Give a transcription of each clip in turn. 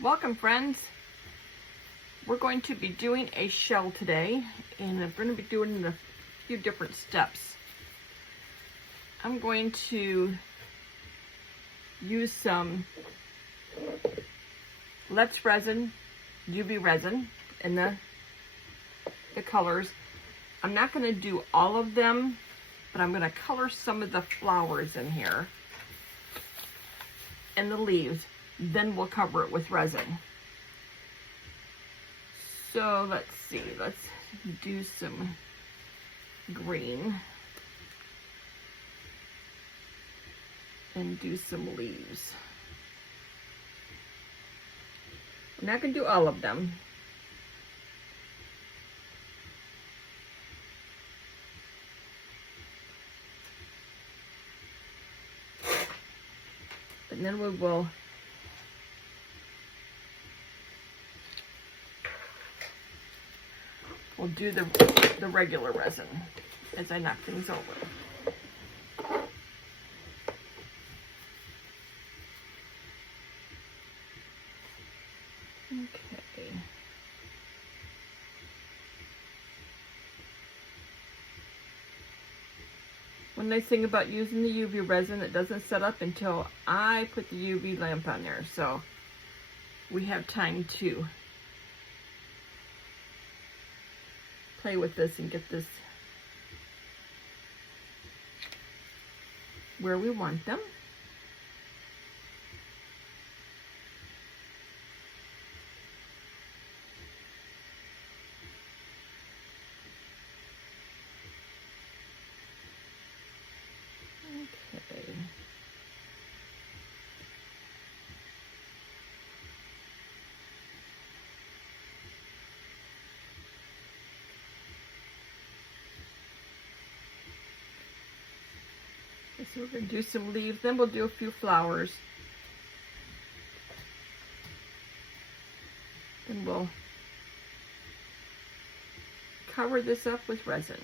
Welcome, friends. We're going to be doing a shell today, and I'm going to be doing it in a few different steps. I'm going to use some Let's Resin, UV resin in the colors. I'm not going to do all of them, but I'm going to color some of the flowers in here and the leaves. Then we'll cover it with resin. So let's see, let's do some green and do some leaves. I'm not going to do all of them. And then we'll do the regular resin as I knock things over. Okay. One nice thing about using the UV resin, it doesn't set up until I put the UV lamp on there, so we have time to play with this and get this where we want them. Okay. So we're going to do some leaves, then we'll do a few flowers. Then we'll cover this up with resin.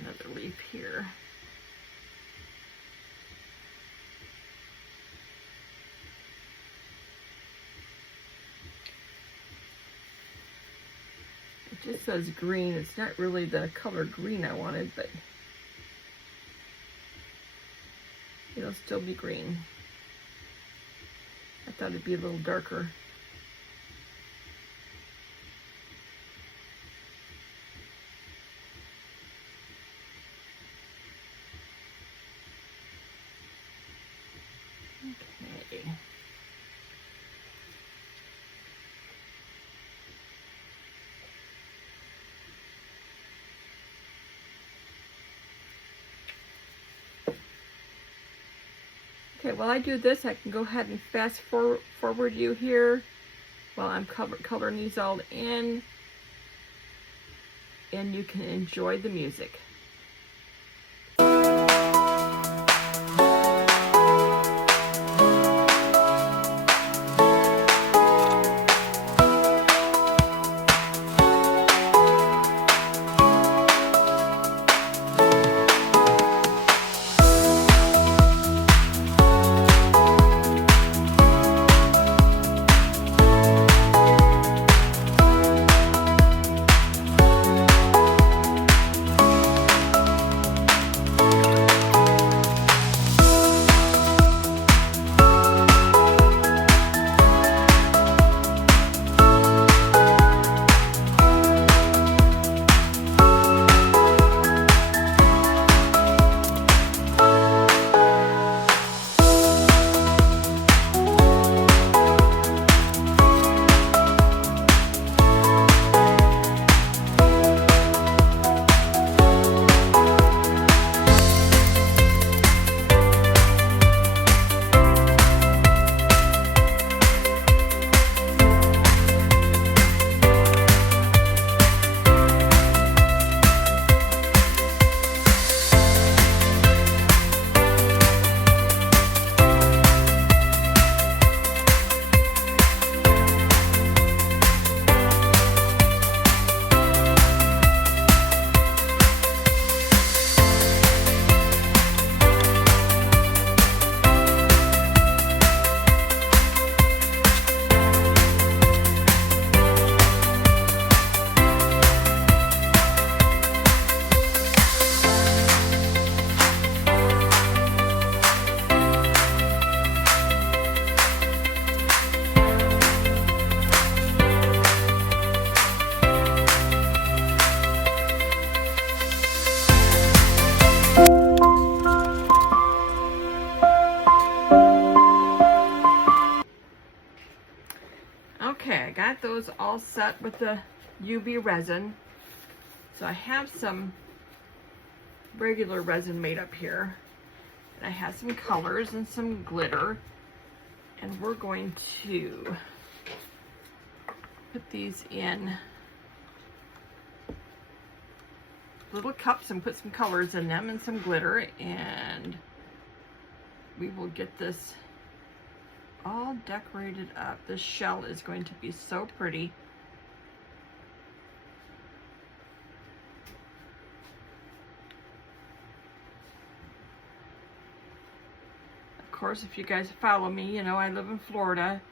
Another leaf here. It just says green. It's not really the color green I wanted, but it'll still be green. I thought it'd be a little darker. Okay. Okay, while I do this, I can go ahead and fast forward you here while I'm coloring these all in, and you can enjoy the music. got those all set with the UV resin. So I have some regular resin made up here. And I have some colors and some glitter. And we're going to put these in little cups and put some colors in them and some glitter, and we will get this all decorated up. This shell is going to be so pretty. Of course, if you guys follow me, you know I live in Florida,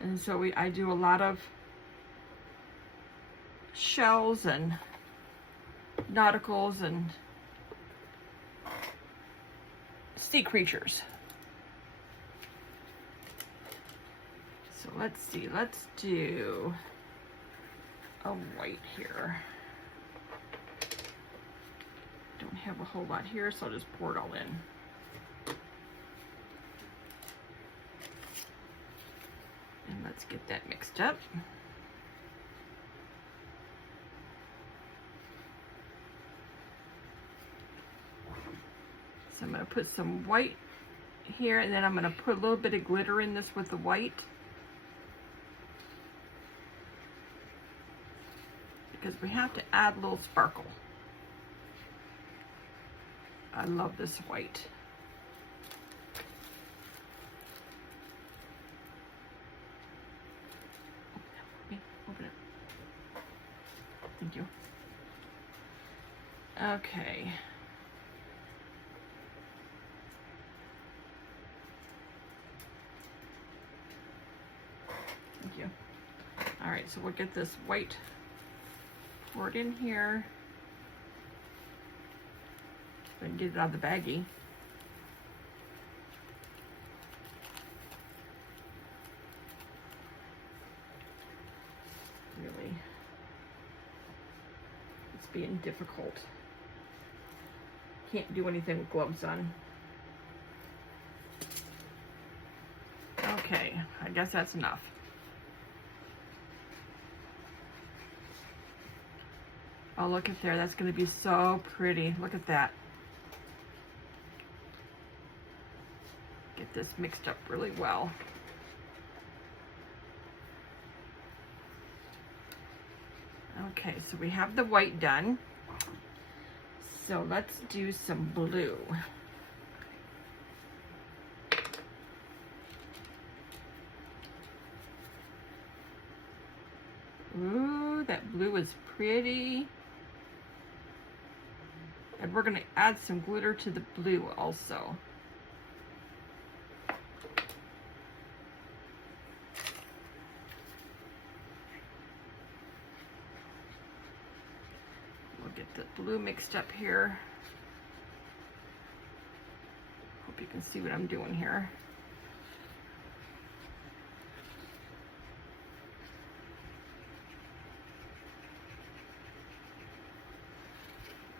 and so I do a lot of shells and nauticals and sea creatures. So let's see, let's do a white here. Don't have a whole lot here, so I'll just pour it all in. And let's get that mixed up. So I'm going to put some white here, and then I'm going to put a little bit of glitter in this with the white, because we have to add a little sparkle. I love this white. Open it. Thank you. Okay. Thank you. All right, so we'll get this white poured in here. And get it out of the baggie. Really, it's being difficult. Can't do anything with gloves on. Okay, I guess that's enough. Oh, look at there. That's going to be so pretty. Look at that. Get this mixed up really well. Okay, so we have the white done. So let's do some blue. Ooh, that blue is pretty. And we're going to add some glitter to the blue also. We'll get the blue mixed up here. Hope you can see what I'm doing here.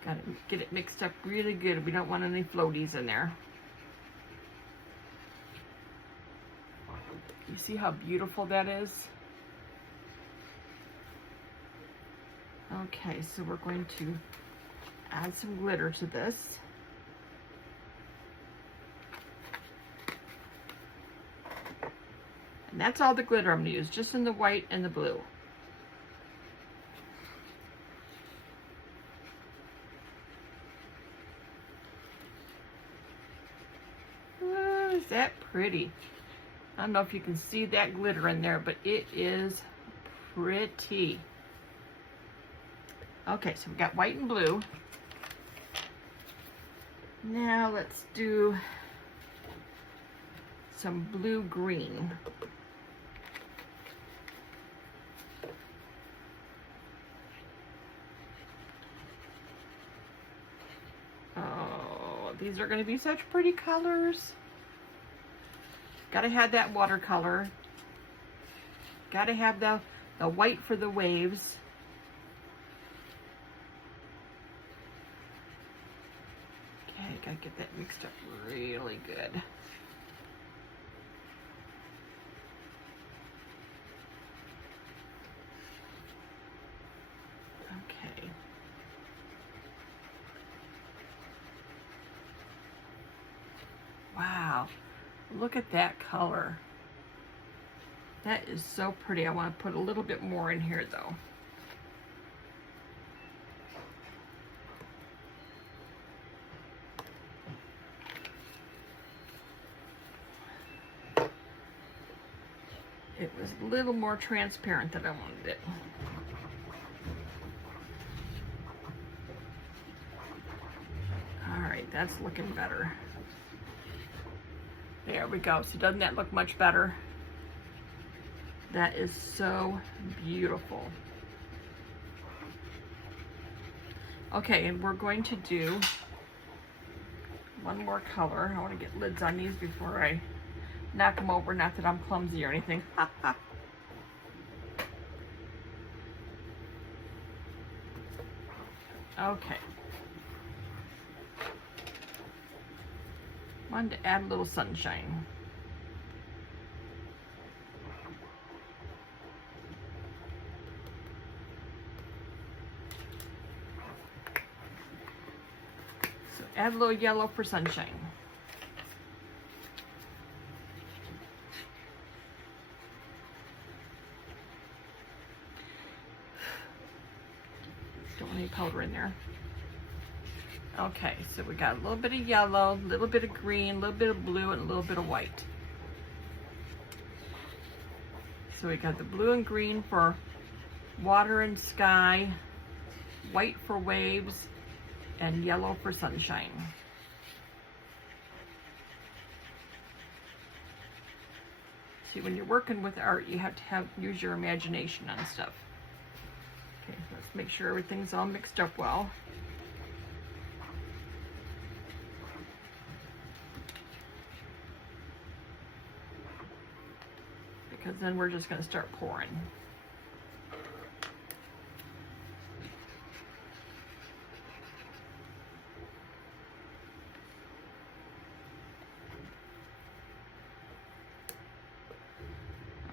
Got to get it mixed up really good. We don't want any floaties in there. You see how beautiful that is? Okay, so we're going to add some glitter to this. And that's all the glitter I'm going to use, just in the white and the blue. Is that pretty? I don't know if you can see that glitter in there, but it is pretty. Okay, so we got white and blue. Now let's do some blue-green. Oh, these are going to be such pretty colors. Gotta have that watercolor. Gotta have the white for the waves. Okay, gotta get that mixed up really good. Wow, look at that color. That is so pretty. I want to put a little bit more in here though. It was a little more transparent than I wanted it. All right, that's looking better. There we go. So doesn't that look much better? That is so beautiful. Okay, and we're going to do one more color. I want to get lids on these before I knock them over. Not that I'm clumsy or anything. Okay. Wanted to add a little sunshine. So add a little yellow for sunshine. Don't want any powder in there. Okay, so we got a little bit of yellow, a little bit of green, a little bit of blue, and a little bit of white. So we got the blue and green for water and sky, white for waves, and yellow for sunshine. See, when you're working with art, you have to use your imagination on stuff. Okay, let's make sure everything's all mixed up well. Because then we're just going to start pouring.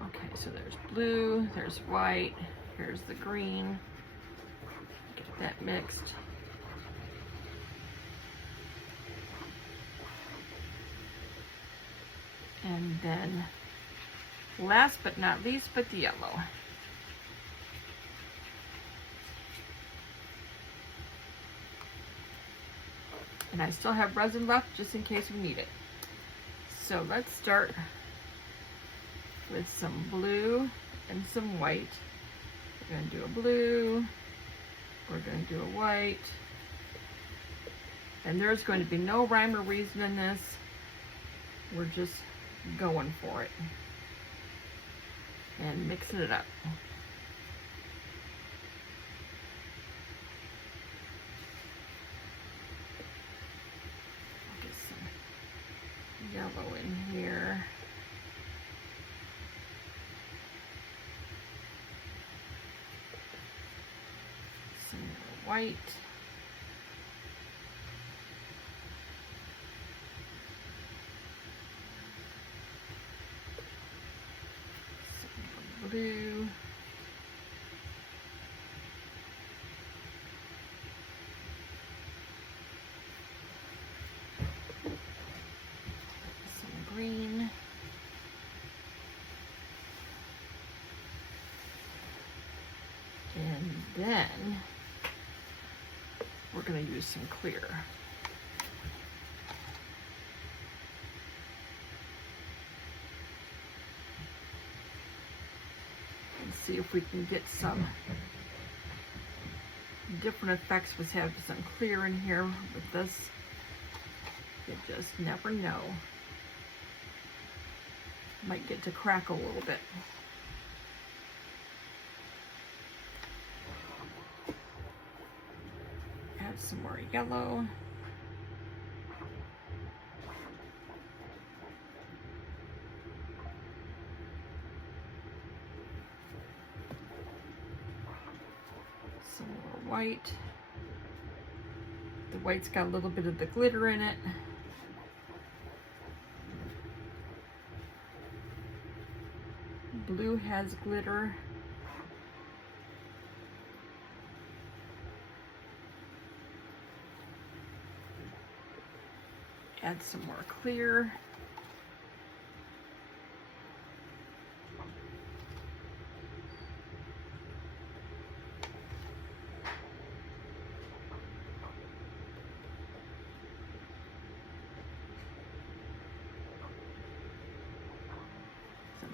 Okay, so there's blue, there's white, here's the green. Get that mixed. And then last but not least, but the yellow. And I still have resin left just in case we need it. So let's start with some blue and some white. We're going to do a blue, we're going to do a white, and there's going to be no rhyme or reason in this. We're just going for it and mixing it up. Get some yellow in here. Some white. Blue, some green, and then we're going to use some clear. See if we can get some different effects with having some clear in here with this. You just never know. Might get to crackle a little bit. Add some more yellow. Some more white. The white's got a little bit of the glitter in it. Blue has glitter. Add some more clear.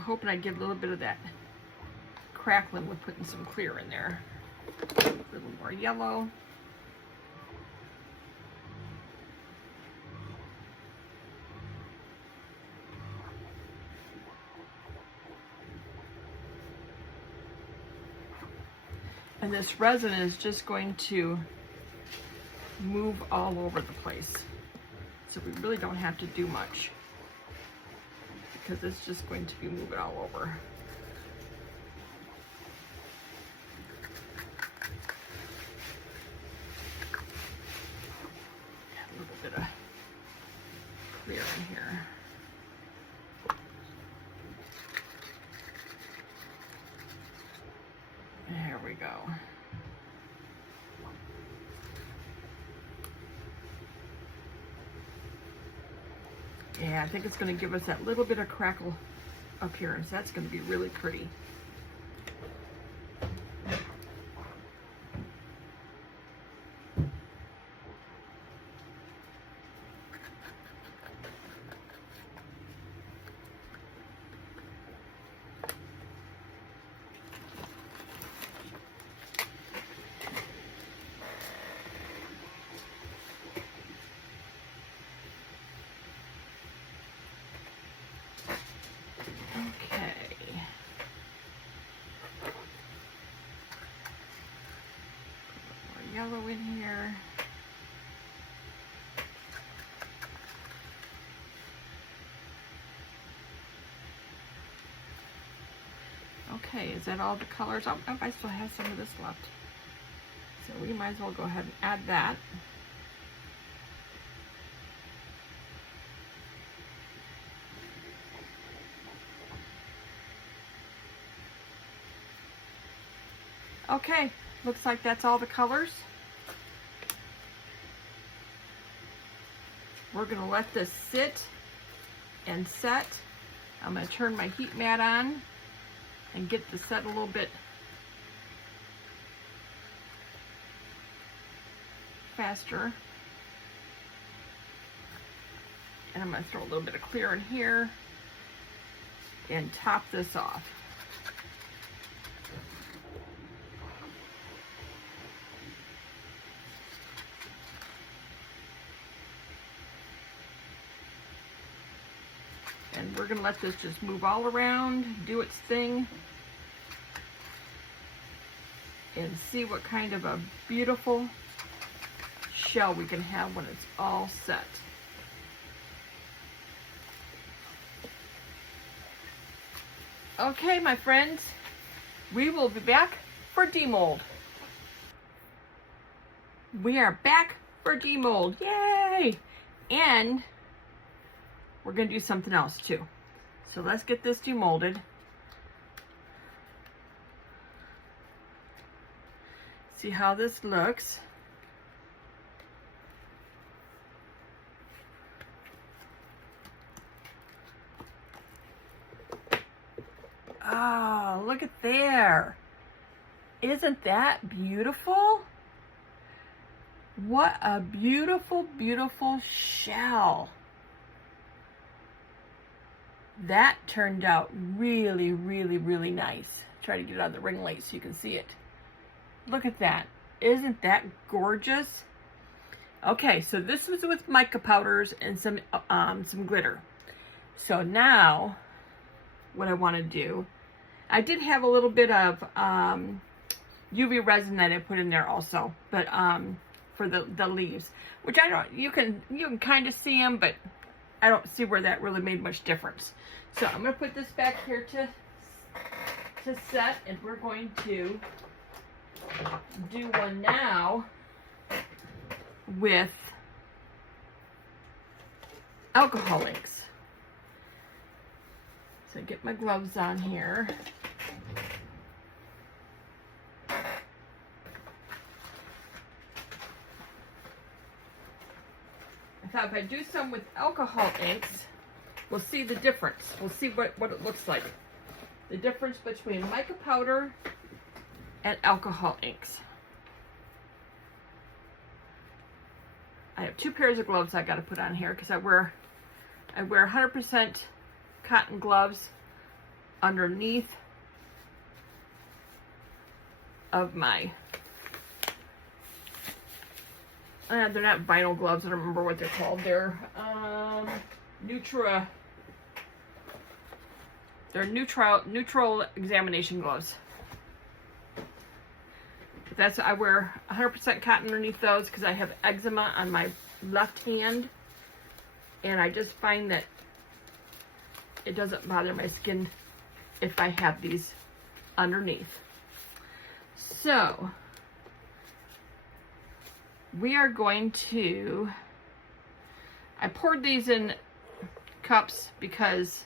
hoping I get a little bit of that crackling with putting some clear in there. A little more yellow. And this resin is just going to move all over the place. So we really don't have to do much because it's just going to be moving all over. Got a little bit of clear in here. There we go. Yeah, I think it's going to give us that little bit of crackle appearance. That's going to be really pretty. Yellow in here. Okay, is that all the colors? Oh, I still have some of this left. So we might as well go ahead and add that. Okay, looks like that's all the colors. We're gonna let this sit and set. I'm gonna turn my heat mat on and get the set a little bit faster. And I'm gonna throw a little bit of clear in here and top this off. And we're gonna let this just move all around, do its thing, and see what kind of a beautiful shell we can have when it's all set. Okay, my friends, we will be back for demold. We are back for demold, yay! And we're gonna do something else too. So let's get this demolded. See how this looks. Oh, look at there. Isn't that beautiful? What a beautiful, beautiful shell. That turned out really, really, really nice. Try to get it out of the ring light so you can see it. Look at that. Isn't that gorgeous? Okay, so this was with mica powders and some glitter. So now, what I want to do, I did have a little bit of UV resin that I put in there also, but for the leaves, which I don't. You can kind of see them, but I don't see where that really made much difference. So I'm going to put this back here to set, and we're going to do one now with alcohol inks. So get my gloves on here. I thought if I do some with alcohol inks, we'll see the difference. We'll see what it looks like. The difference between mica powder and alcohol inks. I have 2 pairs of gloves I got to put on here because I wear 100% cotton gloves underneath of my, they're not vinyl gloves, I don't remember what they're called. They're neutral examination gloves. That's, I wear 100% cotton underneath those because I have eczema on my left hand, and I just find that it doesn't bother my skin if I have these underneath. So we are going to, I poured these in cups because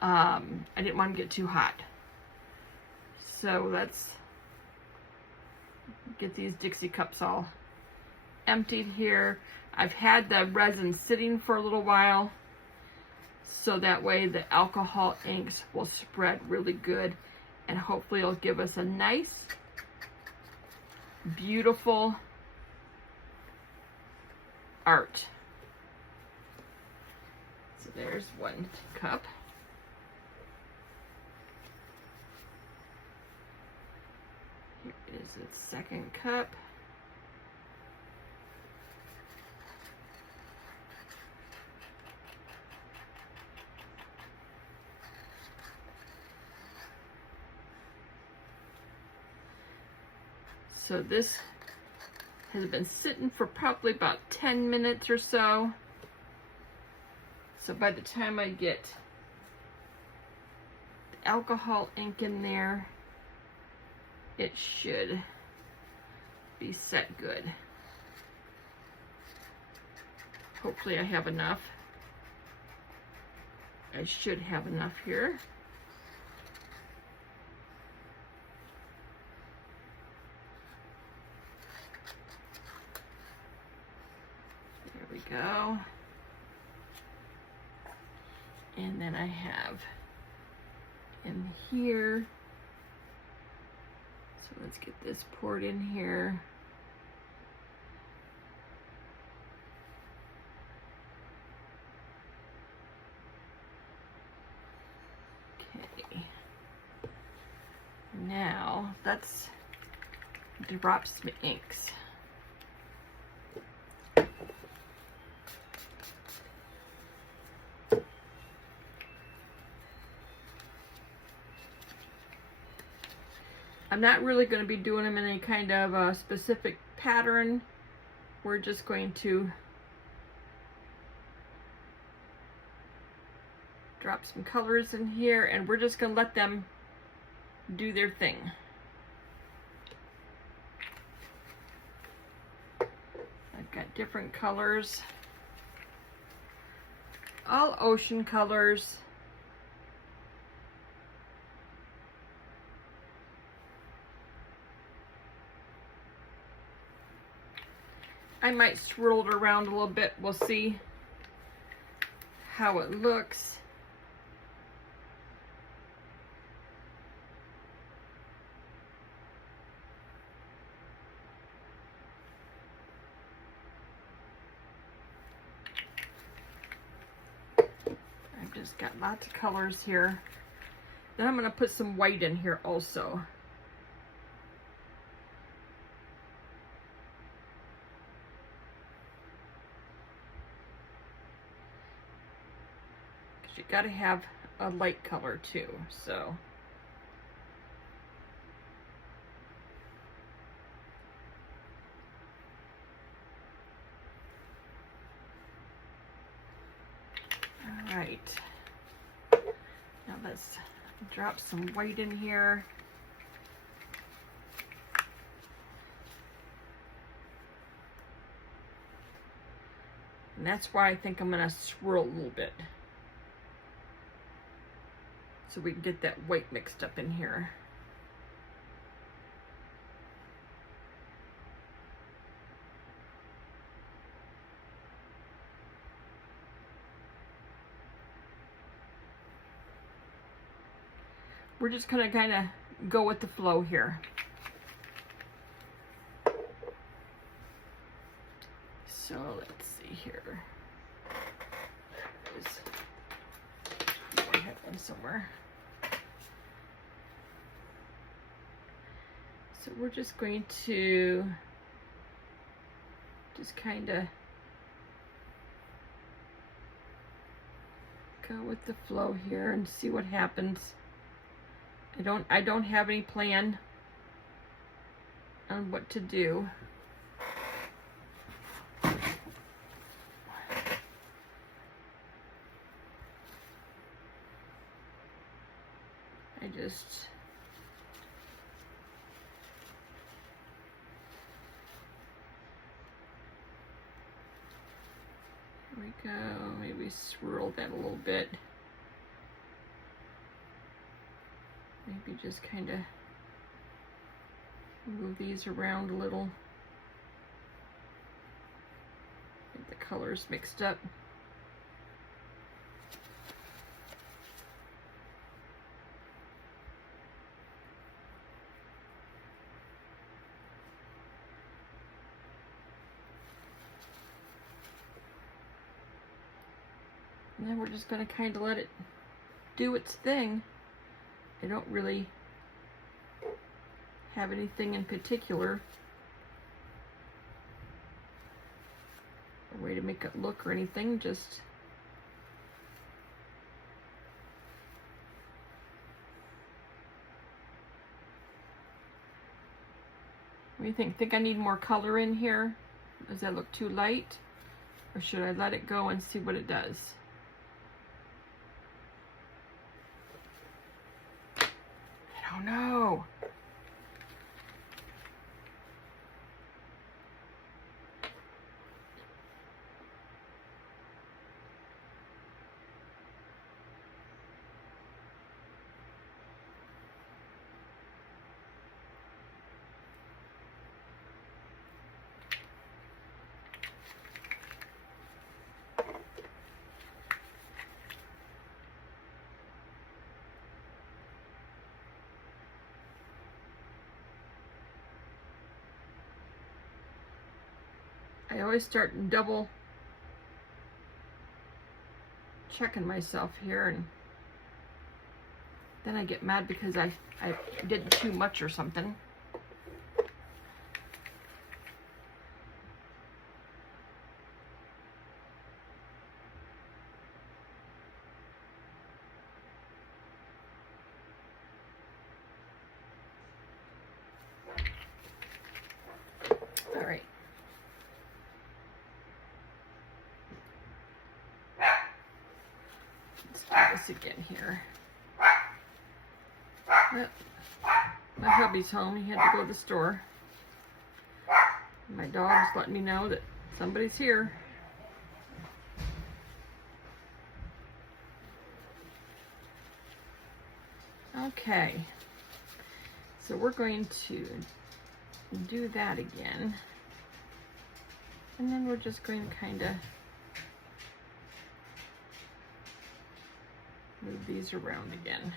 I didn't want to get too hot. So let's get these Dixie cups all emptied here. I've had the resin sitting for a little while, so that way the alcohol inks will spread really good, and hopefully it'll give us a nice, beautiful art. So there's one cup. Here is its second cup. So this has been sitting for probably about 10 minutes or so. So by the time I get the alcohol ink in there, it should be set good. Hopefully I have enough. I should have enough here. There we go. And then I have in here. So let's get this poured in here. Okay. Now let's drop some inks. I'm not really going to be doing them in any kind of a specific pattern. We're just going to drop some colors in here, and we're just going to let them do their thing. I've got different colors, all ocean colors. I might swirl it around a little bit. We'll see how it looks. I've just got lots of colors here. Then I'm going to put some white in here also. You got to have a light color too, so. All right. Now let's drop some white in here. And that's why I think I'm going to swirl a little bit, so we can get that white mixed up in here. We're just gonna kind of go with the flow here. So let's see here. I have one somewhere. So we're just going to just kind of go with the flow here and see what happens. I don't have any plan on what to do. Here we go. Maybe swirl that a little bit. Maybe just kind of move these around a little. Get the colors mixed up. And then we're just going to kind of let it do its thing. I don't really have anything in particular, a way to make it look or anything, just what do you think? Think I need more color in here? Does that look too light? Or should I let it go and see what it does? I don't know. I always start double checking myself here, and then I get mad because I did too much or something. All right. Let's do this again here. Well, my hubby's home. He had to go to the store. My dog's letting me know that somebody's here. Okay. So we're going to do that again. And then we're just going to kind of move these around again.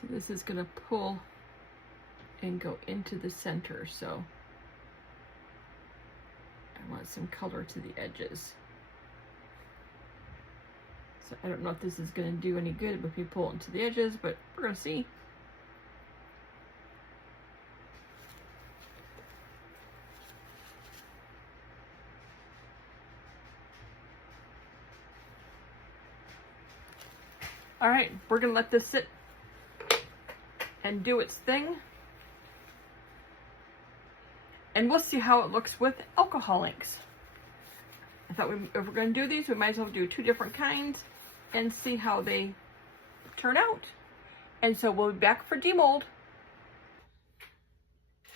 So this is going to pull and go into the center, so I want some color to the edges. So I don't know if this is going to do any good if we pull it into the edges, but we're going to see. All right, we're going to let this sit and do its thing. And we'll see how it looks with alcohol inks. I thought if we're going to do these, we might as well do two different kinds and see how they turn out. And so we'll be back for demold.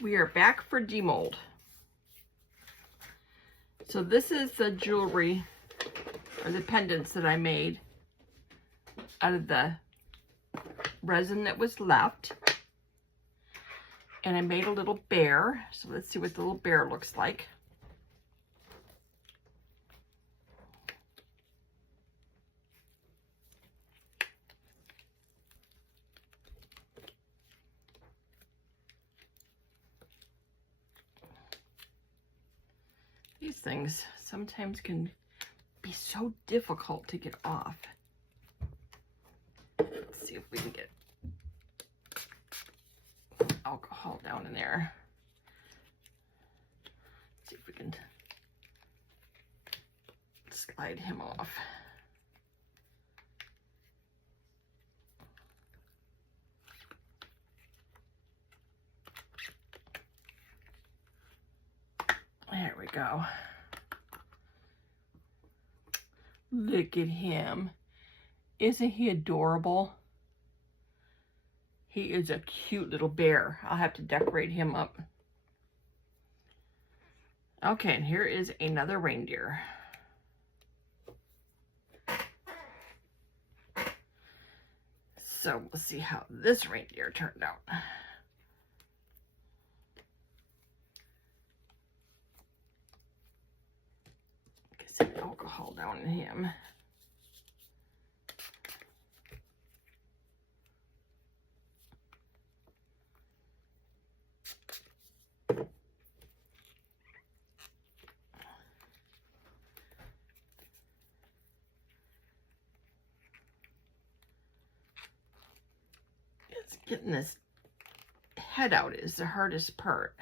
We are back for demold. So this is the jewelry or the pendants that I made out of the resin that was left. And I made a little bear. So let's see what the little bear looks like. These things sometimes can be so difficult to get off. Let's see if we can get alcohol down in there. Let's see if we can slide him off. There we go. Look at him. Isn't he adorable? He is a cute little bear. I'll have to decorate him up. Okay, and here is another reindeer. So we'll see how this reindeer turned out. Get some alcohol down in him. Getting this head out is the hardest part.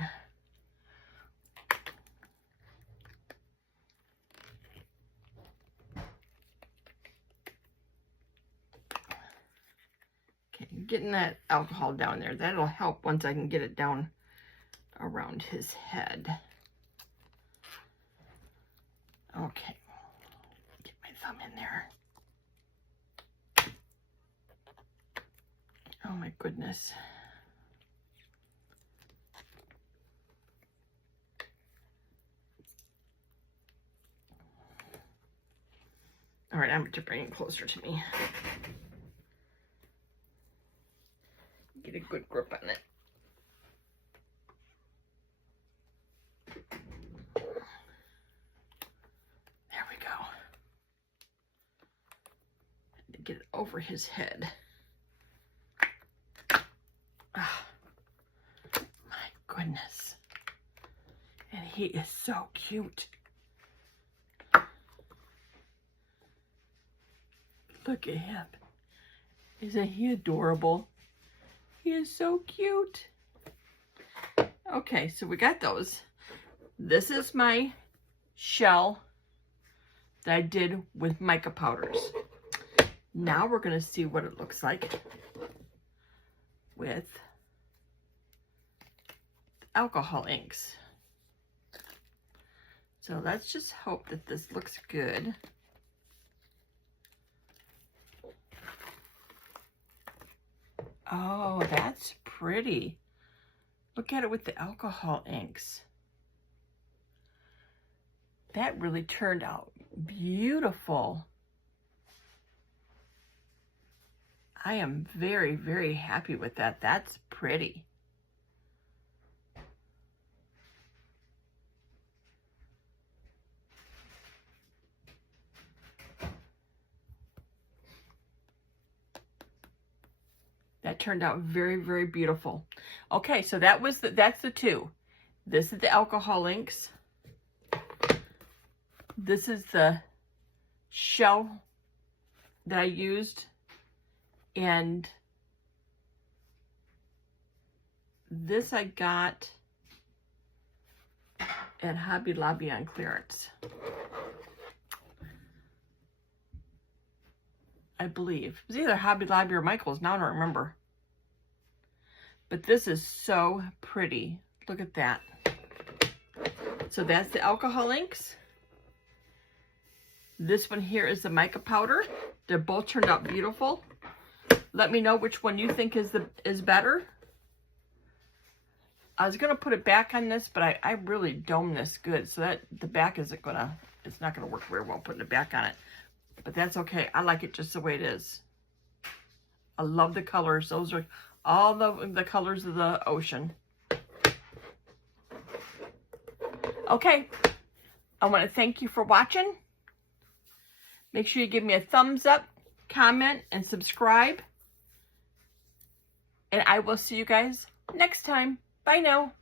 Okay, getting that alcohol down there, that'll help once I can get it down around his head. Okay, get my thumb in there. Oh my goodness. All right, I'm going to bring it closer to me. Get a good grip on it. There we go. Get it over his head. My goodness. And he is so cute. Look at him. Isn't he adorable? He is so cute. Okay, so we got those. This is my shell that I did with mica powders. Now we're going to see what it looks like with alcohol inks. So let's just hope that this looks good. Oh, that's pretty. Look at it with the alcohol inks. That really turned out beautiful. I am very, very happy with that. That's pretty. That turned out very, very beautiful. Okay, so that's the two. This is the alcohol inks. This is the shell that I used. And this I got at Hobby Lobby on clearance, I believe. It was either Hobby Lobby or Michael's, now I don't remember. But this is so pretty. Look at that. So that's the alcohol inks. This one here is the mica powder. They're both turned out beautiful. Let me know which one you think is better. I was gonna put it back on this, but I really domed this good, so that the back it's not gonna work very well putting it back on it. But that's okay. I like it just the way it is. I love the colors. Those are all the colors of the ocean. Okay, I want to thank you for watching. Make sure you give me a thumbs up, comment, and subscribe. And I will see you guys next time. Bye now.